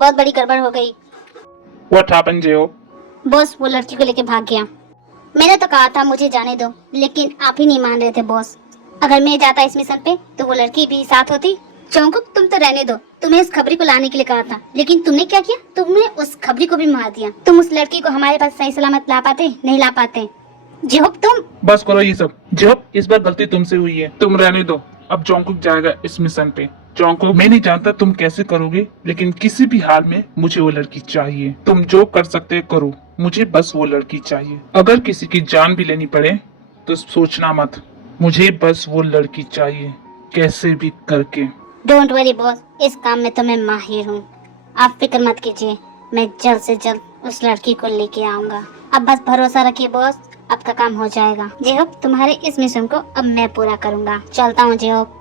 बहुत बड़ी गड़बड़ हो गई। What happened, Jeo? बॉस वो लड़की को लेके भाग गया। मैंने तो कहा था मुझे जाने दो, लेकिन आप ही नहीं मान रहे थे बॉस। अगर मैं जाता इस मिशन पे तो वो लड़की भी साथ होती। चौंकुक तुम तो रहने दो, तुम्हें उस खबरी को लाने के लिए कहा था, लेकिन तुमने क्या किया, तुमने उस खबरी को भी मार दिया। तुम उस लड़की को हमारे पास सही सलामत ला पाते, नहीं ला पाते। जेहोब तुम बस करो ये सब। जेहोब, इस बार गलती तुमसे हुई है, तुम रहने दो। अब जोंकुक जाएगा इस मिशन पे। जोंकुक, मैं नहीं जानता तुम कैसे करोगे, लेकिन किसी भी हाल में मुझे वो लड़की चाहिए। तुम जो कर सकते हो करो, मुझे बस वो लड़की चाहिए। अगर किसी की जान भी लेनी पड़े तो सोचना मत, मुझे बस वो लड़की चाहिए, कैसे भी करके। डोंट वरी बॉस, इस काम में तो मैं माहिर हूँ। आप फिक्र मत कीजिए, मैं जल्द से जल्द उस लड़की को लेके आऊंगा। अब बस भरोसा रखिए बॉस, आपका काम हो जाएगा। जेहोब तुम्हारे इस मिशन को अब मैं पूरा करूंगा। चलता हूँ जेहोब।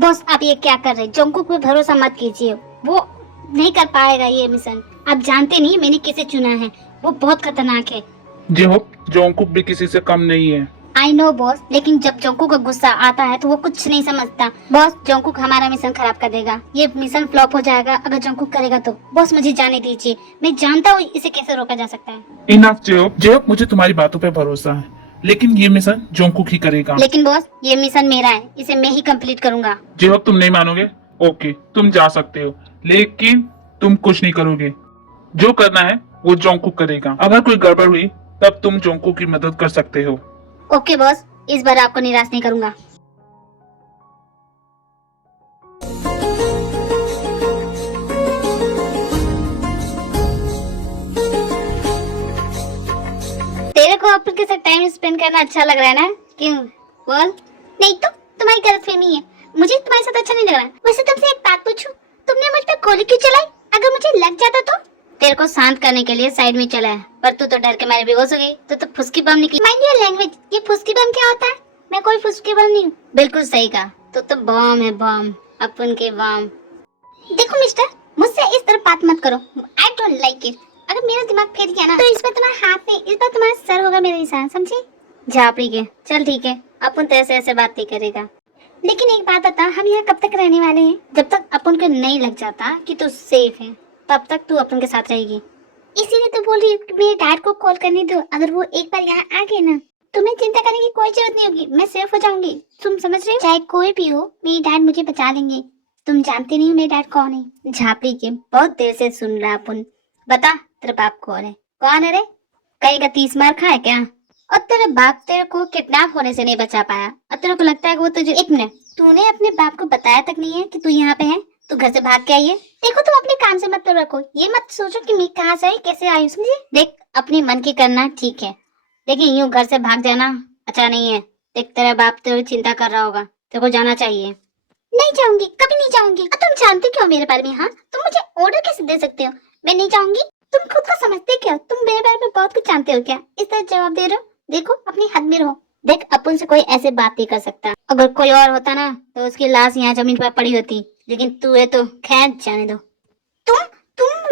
बॉस आप ये क्या कर रहे हैं? जोंकुक पे भरोसा मत कीजिए, वो नहीं कर पाएगा ये मिशन। आप जानते नहीं मैंने किसे चुना है, वो बहुत खतरनाक है। जेहोब, जोंकुक भी किसी से कम नहीं है। आई नो बॉस, लेकिन जब जोंकुक का गुस्सा आता है तो वो कुछ नहीं समझता। बॉस जोंकुक हमारा मिशन खराब कर देगा, ये मिशन फ्लॉप हो जाएगा अगर जोंकुक करेगा तो। बॉस मुझे जाने दीजिए, मैं जानता हूँ इसे कैसे रोका जा सकता है। इनफ जेहोब। जेहोब, मुझे तुम्हारी बातों पे भरोसा है, लेकिन ये मिशन जोंकुक ही करेगा। लेकिन बॉस ये मिशन मेरा है, इसे मैं ही कंप्लीट करूंगा। जेहोब, तुम नहीं मानोगे? ओके, तुम जा सकते हो, लेकिन तुम कुछ नहीं करोगे। जो करना है वो जोंकुक करेगा। अगर कोई गड़बड़ हुई तब तुम जोंकुक की मदद कर सकते हो। ओके बॉस, इस बार आपको निराश नहीं करूंगा। तेरे को अपन के साथ टाइम स्पेंड करना अच्छा लग रहा है ना? क्यों बोल? नहीं तो तुम्हारी गलतफहमी है, मुझे तुम्हारे साथ अच्छा नहीं लग रहा है। वैसे तुमसे एक बात पूछूं, तुमने मुझ पे गोली क्यों चलाई? अगर मुझे लग जाता तो? तेरे को शांत करने के लिए साइड में चला है, पर तू तो डर के मारे बेहोश हो गई, तो फुसकी बम निकली। माइंड योर लैंग्वेज, ये फुसकी बम क्या होता है? मैं कोई फुसकी बम नहीं हूँ। बिल्कुल सही कहा, तो बम है बम, अपन के बम। देखो मिस्टर, मुझसे इस तरह बात मत करो, आई डोंट लाइक इट। अगर मेरा दिमाग फिर गया ना तो इस बार तुम्हारा हाथ नहीं, इस बार तुम्हारा सर होगा मेरे निशान, समझे? झापड़ी के चल ठीक है, अपन तो ऐसे बात नहीं करेगा। लेकिन एक बात बता, हम यहाँ कब तक रहने वाले हैं? जब तक अपन को नहीं लग जाता कि तू सेफ है, तब तक तू अपन के साथ रहेगी। इसीलिए तो बोल रही हूँ कि मेरे डैड को कॉल करने दो। अगर वो एक बार यहाँ आ गए ना, तुम्हें चिंता करने की कोई जरूरत नहीं होगी, मैं सेफ हो जाऊंगी। तुम समझ रहे हो? चाहे कोई भी हो, मेरे डैड मुझे बचा लेंगे। तुम जानते नहीं हो मेरे डैड कौन है। झापड़ी के बहुत देर से सुन रहा अपन। बता तेरे बाप कौन है? कौन है रे? कहीं का 30 मार खाए क्या? और तेरे बाप तेरे को किडनैप होने से नहीं बचा पाया, और तेरे को लगता है कि वो तुझे। एक मिनट, तूने अपने बाप को बताया तक नहीं है कि तू यहाँ पे है? तू घर से भाग के आई है? देखो तुम अपने काम से मतलब रखो, ये मत सोचो कि मैं कहाँ से आई कैसे आई, समझे? देख अपने मन की करना ठीक है, लेकिन यूं घर से भाग जाना अच्छा नहीं है। देख तेरा बाप तेरी चिंता कर रहा होगा, तेरे को जाना चाहिए। नहीं जाऊंगी, कभी नहीं जाऊंगी। तुम जानते क्यों मेरे बारे में? हाँ, तुम मुझे ऑर्डर कैसे दे सकते हो? मैं नहीं जाऊंगी। तुम खुद को समझते क्या? तुम मेरे बारे में बहुत कुछ जानते हो क्या? इस तरह जवाब दे रहे हो? देखो अपनी हद में रहो। देख अपन से कोई ऐसे बात नहीं कर सकता। अगर कोई और होता ना तो उसकी लाश यहाँ जमीन पर पड़ी होती, लेकिन तू है तो खैर जाने दो।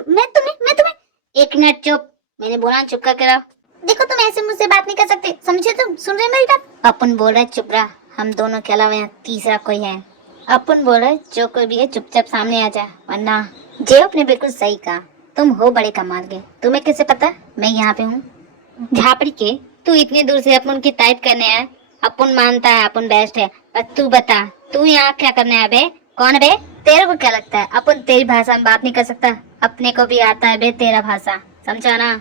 मैं तुम्हें एक मिनट चुप, मैंने बोला चुप करके रहो। देखो तुम ऐसे मुझसे बात नहीं कर सकते, समझे? तुम सुन रहे मेरी बात? अपन बोल रहे चुप रहा, हम दोनों के अलावा यहाँ तीसरा कोई है। अपन बोल रहे जो कोई भी है चुपचाप सामने आ जाए, वरना। जेब ने बिल्कुल सही कहा, तुम हो बड़े कमाल के। तुम्हें कैसे पता मैं यहाँ पे हूँ? झापड़ी के तू इतनी दूर से अपन की टाइप करने आया। अपन मानता है अपन बेस्ट है, पर तू बता तू यहाँ क्या करने आया बे? कौन बे? तेरे को क्या लगता है अपन तेरी भाषा में बात नहीं कर सकता? अपने को भी आता है बे तेरा भाषा, समझा ना?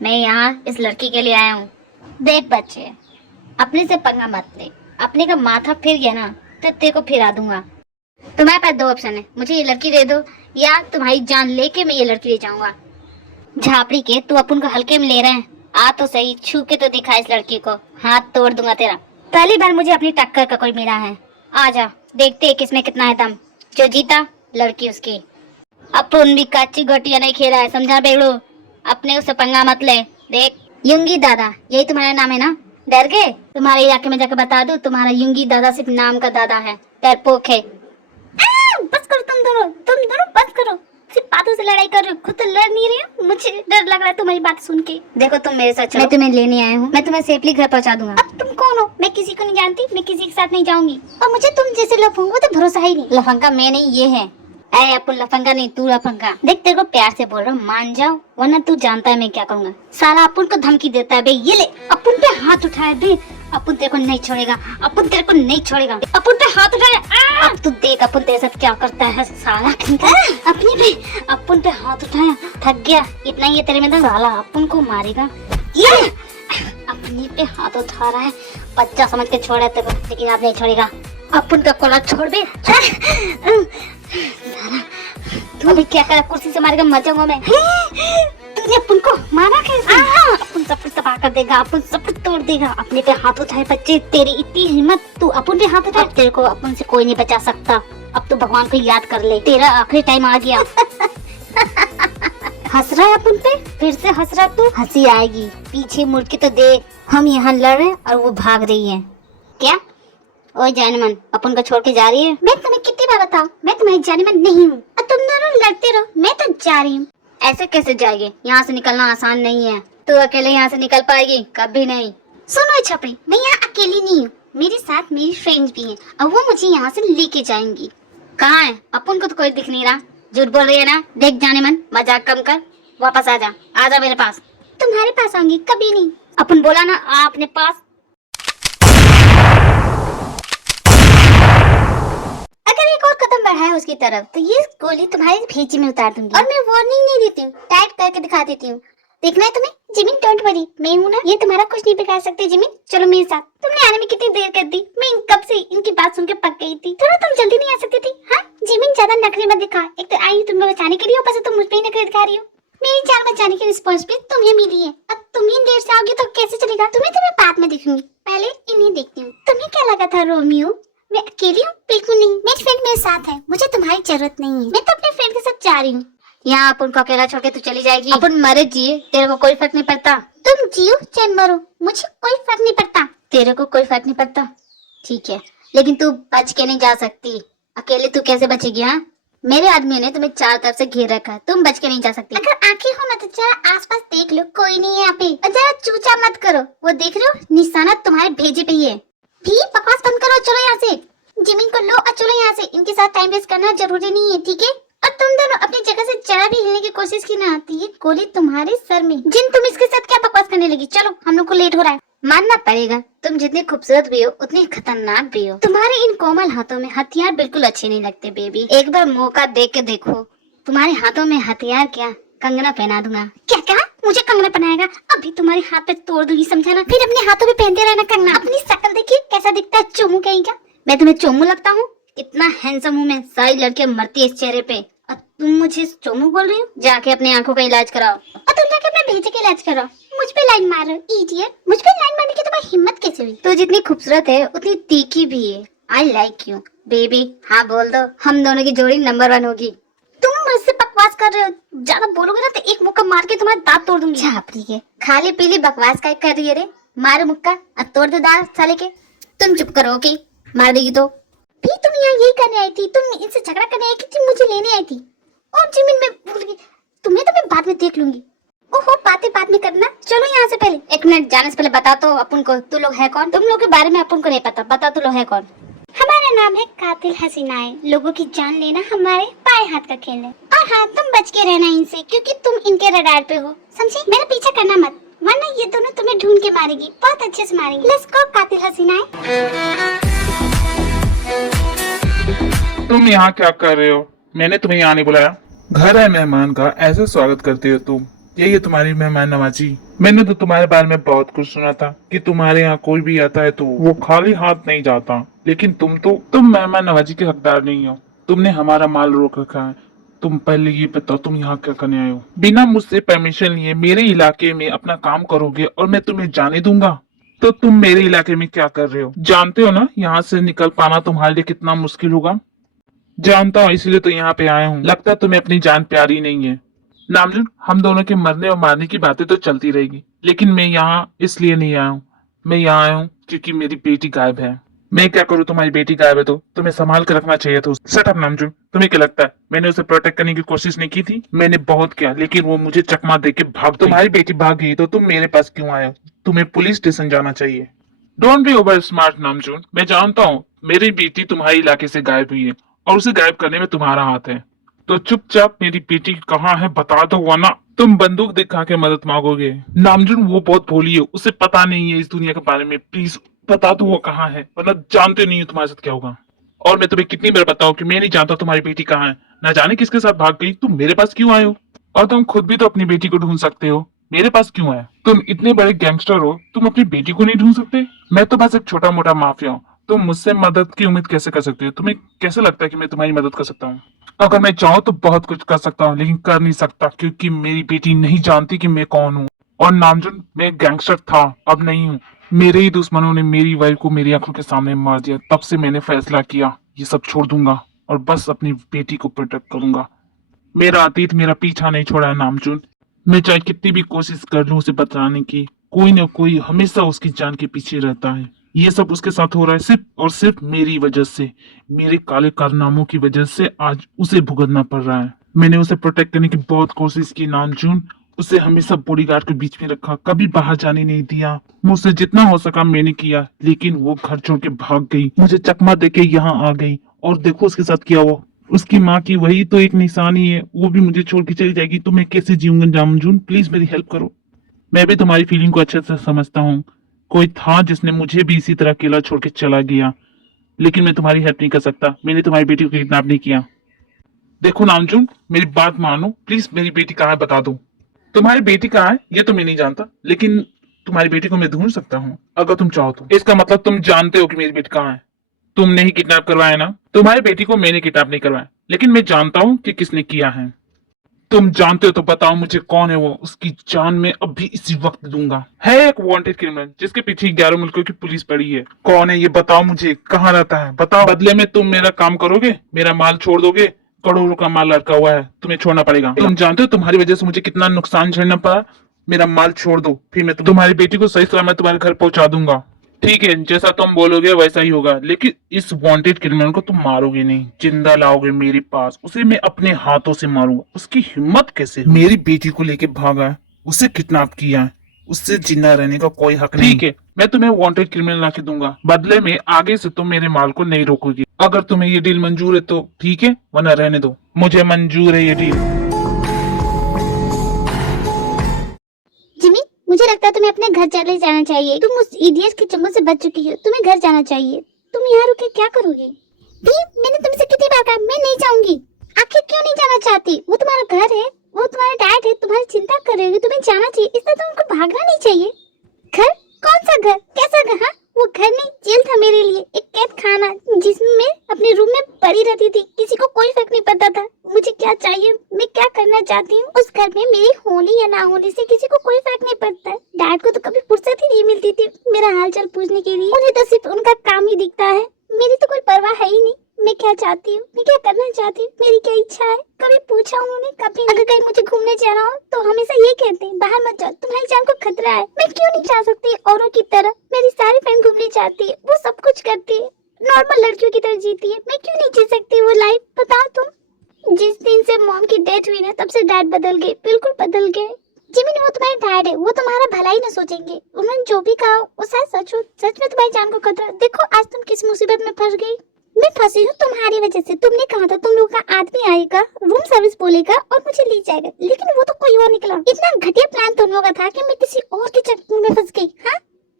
मैं यहाँ इस लड़की के लिए आया हूँ। देख बच्चे, अपने से पंगा मत ले, अपने का माथा फिर गया ना तो तेरे को फिरा दूंगा। तुम्हारे पास दो ऑप्शन है, मुझे ये लड़की दे दो या तुम्हारी जान लेके मैं ये लड़की ले जाऊंगा। झापड़ी के तू अपन को हल्के में ले रहे हैं? आ तो सही, छू के तो दिखा इस लड़की को, हाथ तोड़ दूंगा तेरा। पहली बार मुझे अपनी टक्कर का कोई मिला है, आ जा देखते हैं किसमें कितना है दम। जो जीता लड़की उसकी। अपन भी कच्ची गोटियां नहीं खेला है, समझा बेगड़ू? अपने उससे पंगा मत ले। देख युंगी दादा, यही तुम्हारा नाम है ना? डर गए? तुम्हारे इलाके में जाकर बता दो, तुम्हारा युंगी दादा सिर्फ नाम का दादा है, डरपोक है। बस करो तुम दोनों बस करो, सिर्फ बातों से लड़ाई कर रहे हो, खुद तो लड़ नहीं रहे हो। मुझे डर लग रहा है तुम्हारी बात सुन के। देखो तुम मेरे साथ चलो, मैं तुम्हें लेने आया हूँ, मैं तुम्हें सेफली घर पहुँचा दूंगा। अब तुम कौन हो? मैं किसी को नहीं जानती, मैं किसी के साथ नहीं जाऊंगी, और मुझे तुम जैसे लफंगों तो भरोसा ही नहीं। लफंगा मैं नहीं, ये है। ऐ अपन लफंगा नहीं, तू लफंगा। देख तेरे को प्यार से बोल रहा हूँ, मान जाओ वरना तू जानता है मैं क्या करूँगा। साला अपन को धमकी देता है बे, ये ले अपन पे हाथ उठाया बे, अपन तेरे को नहीं छोड़ेगा, अपन तेरे को नहीं छोड़ेगा, अपन पे हाथ उठाया। अब तू देख अपन तेरे साथ क्या करता है साला। अपने पे अपन पे हाथ उठाया, थक गया इतना ही है तेरे में, तो साला अपन को मारेगा। ये अपने पे हाथ उठा रहा है, बच्चा समझ के छोड़ा तेरे को, लेकिन आप नहीं छोड़ेगा। अपन का कोला छोड़ बे। तू अभी क्या करा, कुर्सी से मारेगा, मर जाऊंगा मैं। तूने अपन को मारा कैसे? अपन सब कुछ तबाह कर देगा, अपन सब कुछ तोड़ देगा। अपने पे हाथ उठाए बच्चे, तेरी इतनी हिम्मत, तू अपन पे हाथ उठाए। तेरे को अपन से कोई नहीं बचा सकता। अब तो भगवान को याद कर ले, तेरा आखिरी टाइम आ गया। हंस रहा है अपन पे, फिर से हंस रहा तू। हंसी आएगी, पीछे मुड़ के तो देख, हम यहाँ लड़ रहे और वो भाग रही है। क्या? ओए जानेमन, अपन को छोड़ के जा रही है? मैं तुम्हें कितनी बार बताऊं, मैं तुम्हारी जानेमन नहीं हूँ। और तुम दोनों लड़ते रहो, मैं तो जा रही हूँ। ऐसे कैसे जाएगी? यहाँ से निकलना आसान नहीं है। तू अकेले यहाँ से निकल पाएगी? कभी नहीं। सुनो छपरी, मैं यहाँ अकेली नहीं हूँ, मेरे साथ मेरी फ्रेंड्स भी हैं और वो मुझे यहाँ से लेके जाएंगी। कहाँ है? अपन को तो कोई दिख नहीं रहा। झूठ बोल रही है ना? देख जानेमन, मजाक कम कर, वापस आ जा मेरे पास। तुम्हारे पास आऊंगी? कभी नहीं। अपन बोला ना आ अपने पास। अगर एक और कदम बढ़ाया उसकी तरफ तो ये गोली तुम्हारी भेजी में उतार दूंगी। और मैं वार्निंग नहीं देती हूँ, टाइट करके दिखा देती हूँ। देखना है तुम्हें? जिमिन डोंट वरी, मैं हूँ ना, ये तुम्हारा कुछ नहीं बिगाड़ सकते। जिमिन चलो मेरे साथ। तुमने आने में कितनी देर कर दी, मैं कब से इनकी बात सुन के पक गई थी। थोड़ा तुम जल्दी नहीं आ सकती थी? हाँ जिमिन, ज्यादा नखरे मत दिखा। एक तो आई तुम्हें बचाने के लिए, ऊपर से तुम मुझ पे ही नखरे दिखा रही हो। मेरी जान बचाने की रिस्पॉन्सिबिलिटी तुम्हें मिली है, अब तुम ही देर से आओगी तो कैसे चलेगा? तुम्हें तो मैं बाद में देखूंगी, पहले इन्हें देखती हूँ। तुम्हें क्या लगा था रोमियो मैं अकेली हूँ? बिल्कुल नहीं, मेरी फ्रेंड मेरे साथ है, मुझे तुम्हारी जरूरत नहीं है। मैं तो अपने फ्रेंड के साथ जा रही हूँ। यहाँ अपन को अकेला छोड़ के तू चली जाएगी? अपन मरे जिए, तेरे को कोई फर्क नहीं पड़ता। तुम जियो चाहे मरो, मुझे कोई फर्क नहीं पड़ता। तेरे को कोई फर्क नहीं पड़ता, ठीक है, लेकिन तू बच के नहीं जा सकती। अकेले तू कैसे बचेगी? हाँ, मेरे आदमी ने तुम्हें चारों तरफ से घेर रखा है, तुम बच के नहीं जा सकती। अगर आंखें हो ना तो जरा आसपास देख लो, कोई नहीं है यहाँ पे। और जरा चूचा मत करो, वो देख रहे हो निशाना तुम्हारे भेजे पे ही है। भी बकवास बंद करो, चलो यहाँ से। जिमिन को लो और चलो यहाँ से, इनके साथ टाइम वेस्ट करना जरूरी नहीं है, ठीक है? और तुम दोनों अपनी जगह से जरा भी हिलने की कोशिश की ना, आती है गोली तुम्हारे सर में। जिन तुम इसके साथ क्या बकवास करने लगी? चलो हम लोग को लेट हो रहा है। मानना पड़ेगा, तुम जितनी खूबसूरत भी हो उतनी खतरनाक भी हो। तुम्हारे इन कोमल हाथों में हथियार बिल्कुल अच्छे नहीं लगते बेबी, एक बार मौका दे के देखो। तुम्हारे हाथों में हथियार क्या, कंगना पहना दूंगा। क्या कहा? मुझे कंगना पहनाएगा? अभी तुम्हारे हाथ पे तोड़ दूंगी, समझा ना? फिर अपने हाथों में पहनते रहना कंगना। अपनी शक्ल देखिए कैसा दिखता है, चोमू कहीं का। मैं तुम्हें चोमू लगता हूँ? इतना हैंडसम हूँ मैं, सारी लड़कियां मरती है इस चेहरे पे, और तुम मुझे चोमू बोल रही हो? जाके अपनी आंखों का इलाज कराओ। और तुम जाके अपने भेजे का इलाज कराओ, मुझ पे लाइन मार रहे हो इडियट। मुझ पे लाइन मारने की तुम्हारी हिम्मत कैसे हुई? तू जितनी खूबसूरत है उतनी तीखी भी है। I like you baby. हाँ बोल दो, हम दोनों की जोड़ी नंबर 1 होगी। तुम मुझसे बकवास कर रहे हो, ज्यादा बोलोगे ना तो एक मुक्का मार के तुम्हारा दांत तोड़ दूंगी। झापड़ी के खाली पीली बकवास का कर रही है रे, मार मुक्का और तोड़ दे दांत साले के। तुम चुप करो कि मार देगी तो। भी तुम यहाँ यही करने आई थी? तुम इनसे झगड़ा करने आई थी, मुझे लेने आई थी? और जिमिन में भूल गई, तुम्हें तो मैं बाद में देख लूंगी। ओहो, बातें बाद में करना, चलो यहाँ से। पहले 1 मिनट, जाने से पहले बता तो अपन को तू लोग है कौन? तुम लोग के बारे में अपन को नहीं पता, बता तू लोग है कौन? हमारा नाम है कातिल हसीनाएं। लोगों की जान लेना हमारे बाएं हाथ का खेल है। और हाँ, तुम बच के रहना इनसे, क्योंकि तुम इनके रडार पे हो, समझे? मेरा पीछा करना मत, वरना ये दोनों तुम्हें ढूंढ के मारेगी, बहुत अच्छे से मारेगी। लेट्स गो कातिल हसीनाएं। तुम यहाँ क्या कर रहे हो? मैंने तुम्हें यहाँ नहीं बुलाया। घर है मेहमान का, ऐसे स्वागत करते हो तुम? यही है तुम्हारी मेहमान नवाजी? मैंने तो तुम्हारे बारे में बहुत कुछ सुना था कि तुम्हारे यहाँ कोई भी आता है तो वो खाली हाथ नहीं जाता, लेकिन तुम मेहमान नवाजी के हकदार नहीं हो। तुमने हमारा माल रोक रखा है। तुम पहले ये बताओ, तुम यहाँ क्या करने आए हो? बिना मुझसे परमिशन लिए मेरे इलाके में अपना काम करोगे और मैं तुम्हें जाने दूंगा? तो तुम मेरे इलाके में क्या कर रहे हो? जानते हो ना यहाँ से निकल पाना तुम्हारे लिए कितना मुश्किल होगा। जानता हूँ, इसलिए तो यहाँ पे आया हूँ। लगता है तुम्हें अपनी जान प्यारी नहीं है। नामजुन, हम दोनों के मरने और मारने की बातें तो चलती रहेगी, लेकिन मैं यहाँ इसलिए नहीं आया हूँ। मैं यहाँ आया हूँ क्योंकि मेरी बेटी गायब है। मैं क्या करूँ? तुम्हारी बेटी गायब है तो तुम्हें संभाल कर रखना चाहिए था। शट अप नामजुन, तुम्हें क्या लगता है मैंने उसे प्रोटेक्ट करने की कोशिश नहीं की थी? मैंने बहुत किया, लेकिन वो मुझे चकमा दे के भाग। तुम्हारी बेटी भाग गई तो तुम मेरे पास क्यों आए? तुम्हें पुलिस स्टेशन जाना चाहिए। डोंट बी ओवर स्मार्ट नामजुन, मैं जानता हूँ मेरी बेटी तुम्हारे इलाके से गायब हुई है और उसे गायब करने में तुम्हारा हाथ है। तो चुपचाप मेरी बेटी कहाँ है बता दो, वरना तुम बंदूक दिखा के मदद मांगोगे। नामजुन वो बहुत भोली है, उसे पता नहीं है इस दुनिया के बारे में, प्लीज बता दो वो कहाँ है, वरना जानते नहीं हो तुम्हारे साथ क्या होगा। और मैं तुम्हें कितनी बार बताऊं कि मैं नहीं जानता तुम्हारी बेटी कहाँ है, ना जाने किसके साथ भाग गई, तुम मेरे पास क्यों आए हो? और तुम खुद भी तो अपनी बेटी को ढूंढ सकते हो, मेरे पास क्यों आए? तुम इतने बड़े गैंगस्टर हो, तुम अपनी बेटी को नहीं ढूंढ सकते? मैं तो बस एक छोटा मोटा माफिया हूँ, तुम मुझसे मदद की उम्मीद कैसे कर सकते हो? तुम्हें कैसे लगता है कि मैं तुम्हारी मदद कर सकता हूँ? अगर मैं चाहूँ तो बहुत कुछ कर सकता हूँ, लेकिन कर नहीं सकता क्योंकि मेरी बेटी नहीं जानती कि मैं कौन हूँ। और नामजुन, मैं एक गैंगस्टर था, अब नहीं हूँ। मेरे ही दुश्मनों ने मेरी वाइफ को मेरी आंखों के सामने मार दिया, तब से मैंने फैसला किया ये सब छोड़ दूंगा और बस अपनी बेटी को प्रोटेक्ट करूंगा। मेरा अतीत मेरा पीछा नहीं छोड़ा है नामजुन। मैं चाहे कितनी भी कोशिश कर लूं उसे बचाने की, कोई ना कोई हमेशा उसकी जान के पीछे रहता है। ये सब उसके साथ हो रहा है सिर्फ और सिर्फ मेरी वजह से, मेरे काले कारनामों की वजह से आज उसे भुगतना पड़ रहा है। मैंने उसे प्रोटेक्ट करने की बहुत कोशिश की नामजुन, उसे हमेशा बॉडीगार्ड के बीच में रखा, कभी बाहर जाने नहीं दिया। मुझसे जितना हो सका मैंने किया, लेकिन वो घर छोड़ के भाग गई, मुझे चकमा देके यहाँ आ गई। और देखो उसके साथ क्या हुआ, उसकी माँ की वही तो एक निशानी है, वो भी मुझे छोड़ के चली जाएगी, तो मैं कैसे जीऊंगा नामजुन? प्लीज मेरी हेल्प करो। मैं भी तुम्हारी फीलिंग को अच्छे से समझता हूँ, कोई था जिसने मुझे भी इसी तरह अकेला छोड़ के चला गया, लेकिन मैं तुम्हारी हेल्प नहीं कर सकता। मैंने तुम्हारी बेटी को किडनैप नहीं किया। देखो नामजुन, मेरी बात मानो प्लीज, मेरी बेटी कहाँ है बता दो। तुम्हारी बेटी कहाँ है ये तो मैं नहीं जानता, लेकिन तुम्हारी बेटी को मैं ढूंढ सकता हूँ अगर तुम चाहो तो। इसका मतलब तुम जानते हो कि मेरी बेटी कहाँ है? तुमने ही किडनैप करवाया ना? तुम्हारी बेटी को मैंने किडनैप नहीं करवाया, लेकिन मैं जानता हूँ कि किसने किया है। तुम जानते हो तो बताओ मुझे कौन है वो, उसकी जान मैं अभी इसी वक्त दूंगा। है एक वांटेड क्रिमिनल जिसके पीछे 11 मुल्कों की पुलिस पड़ी है। कौन है ये बताओ मुझे, कहाँ रहता है बताओ। बदले में तुम मेरा काम करोगे, मेरा माल छोड़ दोगे, करोड़ों का माल लटका हुआ है, तुम्हें छोड़ना पड़ेगा। तुम जानते हो तुम्हारी वजह से मुझे कितना नुकसान झेलना पड़ा। मेरा माल छोड़ दो, फिर मैं तुम्हारी बेटी को सही सलामत तुम्हारे घर पहुंचा दूंगा। ठीक है, जैसा तुम बोलोगे वैसा ही होगा, लेकिन इस वांटेड क्रिमिनल को तुम मारोगे नहीं, जिंदा लाओगे मेरे पास, उसे मैं अपने हाथों से मारूंगा। उसकी हिम्मत कैसे मेरी बेटी को लेके भागा है, उसे किडनैप किया है, उससे जिंदा रहने का कोई हक नहीं। ठीक है, मैं तुम्हें वांटेड क्रिमिनल ला के दूंगा, बदले में आगे से तुम मेरे माल को नहीं रोकोगी। अगर तुम्हें ये डील मंजूर है तो ठीक है, वरना रहने दो। मुझे मंजूर है ये डील। जिमी, मुझे लगता है तुम्हें अपने घर चले जाना चाहिए। तुम उस इडियट के चंगुल से बच चुकी हो, तुम्हें घर जाना चाहिए। तुम यहाँ रुके क्या करोगी? दी, मैंने तुमसे कितनी बार कहा मैं नहीं जाऊंगी। आखिर क्यों नहीं जाना चाहती? वो तुम्हारा घर है, वो तुम्हारा डैड है, तुम्हारी चिंता कर रहे हो, तुम्हें जाना चाहिए, इसलिए तुमको भागना नहीं चाहिए। घर? कौन सा घर? कैसा घर? हाँ? वो घर नहीं, जेल था मेरे लिए, एक कैद खाना जिसमें मैं अपने रूम में पड़ी रहती थी, किसी को कोई फर्क नहीं पड़ता था मुझे क्या चाहिए, मैं क्या करना चाहती हूँ। उस घर में मेरी होने या ना होने से किसी को कोई फर्क नहीं पड़ता है। डैड को तो कभी फुर्सत ही नहीं मिलती थी मेरा हालचाल पूछने के लिए, उन्हें तो सिर्फ उनका काम ही दिखता है, मेरी तो कोई परवाह है ही नहीं। मैं क्या चाहती हूँ, मैं क्या करना चाहती हूँ, मेरी क्या इच्छा है, कभी पूछा उन्होंने? कभी नहीं। अगर कहीं मुझे घूमने जाना हो तो हमेशा ये कहते हैं बाहर मत जाओ, तुम्हारी जान को खतरा है। मैं क्यों नहीं जा सकती औरों की तरह? मेरी सारी फ्रेंड घूमने जाती है, वो सब कुछ करती है, नॉर्मल लड़कियों की तरह जीती है, मैं क्यों नहीं जी सकती वो लाइफ? बताओ तुम। जिस दिन से मॉम की डेथ हुई ना, तब से डैड बदल गए, बिल्कुल बदल गए। जिमिन, वो तुम्हारे डैड है, वो तुम्हारा भला ही ना सोचेंगे। उन्होंने जो भी कहा वो शायद सच हो, सच में तुम्हारी जान को खतरा। देखो आज तुम किस मुसीबत में फंस गई। मैं फंसी हूँ तुम्हारी वजह से। तुमने कहा था तुम लोग का आदमी आएगा, रूम सर्विस बोलेगा और मुझे ले जाएगा, लेकिन वो तो कोई और निकला। इतना घटिया प्लान तुम लोगों का था कि मैं किसी और के चक्कर में फंस गई। हाँ,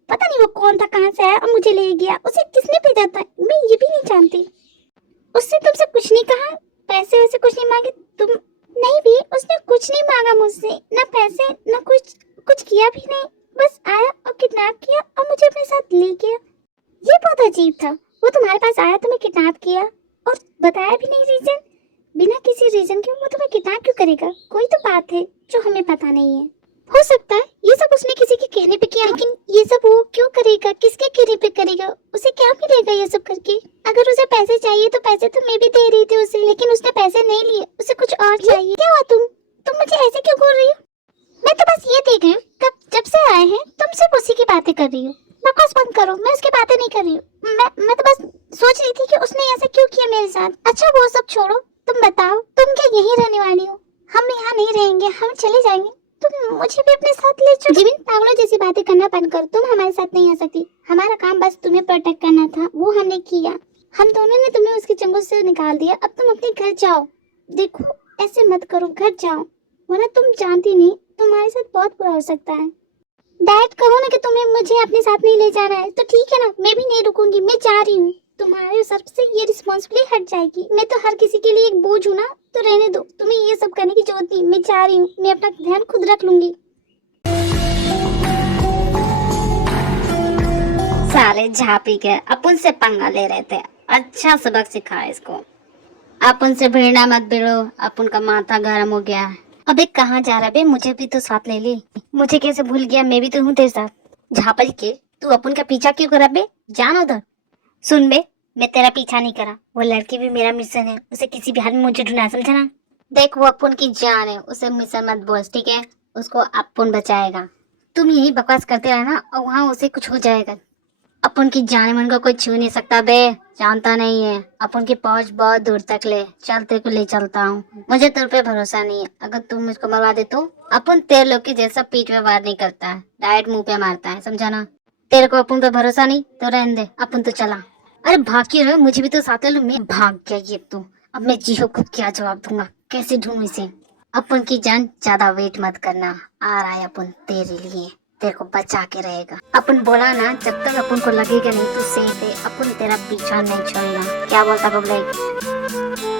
पता नहीं वो कौन था, कहाँ से आया और मुझे ले गया। उसे किसने भेजा था मैं ये भी नहीं जानती। उससे तुमसे कुछ नहीं कहा, पैसे वैसे कुछ नहीं मांगे तुम? नहीं भी, उसने कुछ नहीं मांगा मुझसे, ना पैसे ना कुछ किया भी नहीं, बस आया और किडनैप किया और मुझे अपने साथ ले गया। ये बहुत अजीब था। वो तुम्हारे पास आया, तुम्हें किडनैप किया और बताया भी नहीं रीजन। बिना किसी रीजन के वो तुम्हें किडनैप क्यों करेगा? कोई तो बात है जो हमें पता नहीं है। हो सकता है ये सब उसने किसी के कहने पे किया, लेकिन ये सब वो क्यों करेगा? किसके कहने पे करेगा? उसे क्या मिलेगा ये सब करके? अगर उसे पैसे चाहिए तो पैसे तो मैं भी दे रही थी उसे, लेकिन उसने पैसे नहीं लिए, उसे कुछ और चाहिए। क्या हुआ? तुम मुझे ऐसे क्यों बोल रही हो? मैं तो बस ये देख रही हूँ, जब से आए हैं तुम सिर्फ उसी की बातें कर रही हो। बकवास बंद करो, मैं उसकी बातें नहीं कर रही हूँ। मैं तो बस सोच रही थी कि उसने ऐसा क्यों किया मेरे साथ। अच्छा वो सब छोड़ो, तुम बताओ, तुम क्या यहीं रहने वाली हो? हम यहाँ नहीं रहेंगे, हम चले जाएंगे। तुम मुझे भी अपने साथ ले चलो। जिमिन, पागलों जैसी बातें करना बंद कर, तुम हमारे साथ नहीं आ सकती। हमारा काम बस तुम्हें प्रोटेक्ट करना था, वो हमने किया। हम दोनों ने तुम्हें उसके चंगुल से निकाल दिया, अब तुम अपने घर जाओ। देखो ऐसे मत करो, घर जाओ, वरना तुम जानती नहीं तुम्हारे साथ बहुत बुरा हो सकता है। डैड कहो ना कि तुम्हें मुझे अपने साथ नहीं ले जाना है तो ठीक है ना, मैं भी नहीं रुकूंगी, मैं जा रही हूँ। तुम्हारे सर से ये रिस्पॉन्सिबिलिटी हट जाएगी। मैं तो हर किसी के लिए एक बोझ हूँ ना, तो रहने दो, तुम्हें ये सब करने की जरूरत नहीं। मैं जा रही हूँ, मैं अपना ध्यान खुद रख लूंगी। साले झापी के अपन से पंगा ले रहे थे, अच्छा सबक सिखाया इसको। अपन से भिड़ना मत भिड़ो, अपन का माथा गर्म हो गया है। अबे कहाँ जा रहा बे, मुझे भी तो साथ ले ली। मुझे कैसे भूल गया, मैं भी तो हूँ तेरे साथ। झापरी के तू अपन का पीछा क्यों करा बे, जान उधर। सुन बे, मैं तेरा पीछा नहीं करा, वो लड़की भी मेरा मिशन है, उसे किसी भी हाल में मुझे ढूंढना, समझा ना। देख वो अपन की जान है, उसे मिशन मत बोल, ठीक है, उसको अपन बचाएगा। तुम यही बकवास करते रहना और वहाँ उसे कुछ हो जाएगा। अपन की जान मन को कोई छू नहीं सकता बे, जानता नहीं है, अपन की पहुंच बहुत दूर तक ले चल, तेरे को ले चलता हूँ। मुझे तेरे पे भरोसा नहीं है, अगर तुम मुझको मरवा दे तो। अपन तेरे लोग की जैसा पीठ में वार नहीं करता है, डायरेक्ट मुंह पे मारता है, समझा ना। तेरे को अपन पे भरोसा नहीं तो रहने दे, अपन तो चला। अरे भाग क्यों रहे हो, मुझे भी तो साथ ले लो। मैं भाग गया ये तो, अब मैं जीहो को क्या जवाब दूंगा, कैसे ढूंढूं इसे। अपन की जान ज्यादा वेट मत करना, आ रहा है अपन तेरे लिए, तेरे को बचा के रहेगा। अपन बोला ना, जब तक अपन को लगेगा नहीं तू सेफ है, अपन तेरा पीछा नहीं छोड़ेगा। क्या बोलता पब्लिक।